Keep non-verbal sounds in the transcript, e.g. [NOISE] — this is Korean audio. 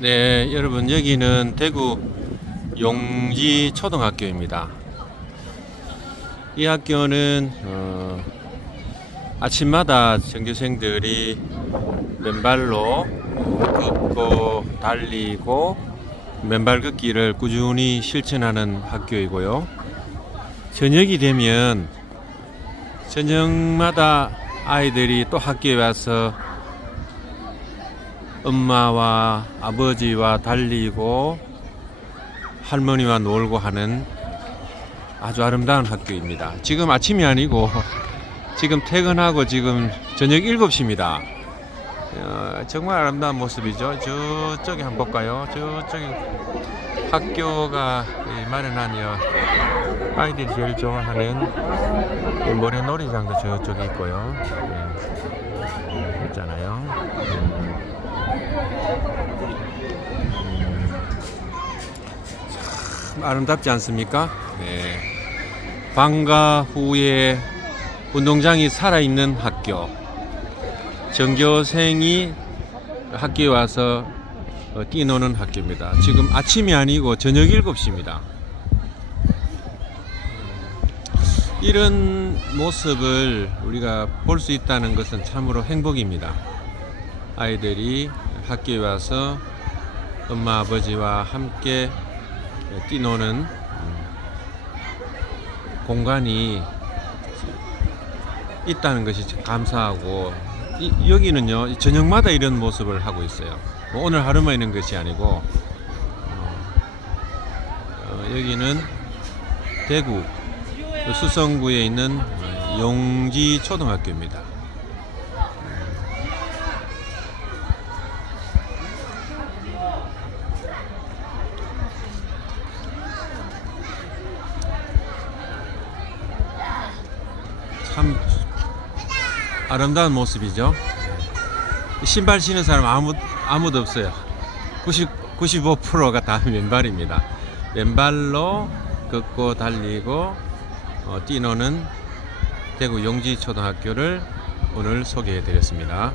네, 여러분 여기는 대구 용지 초등학교입니다. 이 학교는 어, 아침마다 전교생들이 맨발로 걷고 달리고 맨발 걷기를 꾸준히 실천하는 학교이고요. 저녁이 되면 저녁마다 아이들이 또 학교에 와서 엄마와 아버지와 달리고 할머니와 놀고 하는 아주 아름다운 학교입니다. 지금 아침이 아니고 지금 퇴근하고 지금 저녁 7시입니다. 어, 정말 아름다운 모습이죠. 저쪽에 한번 볼까요? 저쪽에 학교가 이 마련한 여 아이들이 제일 좋아하는 이 모래놀이장도 저쪽에 있고요. 예, 있잖아요. 참 아름답지 않습니까? 네. 방과 후에 운동장이 살아있는 학교. 전교생이 학교에 와서 어, 뛰노는 학교입니다. 지금 아침이 아니고 저녁 7시입니다. 이런 모습을 우리가 볼 수 있다는 것은 참으로 행복입니다. 아이들이 학교에 와서 엄마 아버지와 함께 뛰노는 음, 공간이 있다는 것이 참 감사하고 이- 여기는요 저녁마다 이런 모습을 하고 있어요. 뭐 오늘 하루만 있는 것이 아니고 어, 어, 여기는 대구 수성구에 있는 어, 용지 초등학교입니다. 참 아름다운 모습이죠. 신발 신는 사람 아무 아무도 없어요. 90 95%가 다 [LAUGHS] 맨발입니다. 맨발로 걷고 달리고 어, 뛰노는 대구 용지 초등학교를 오늘 소개해 드렸습니다.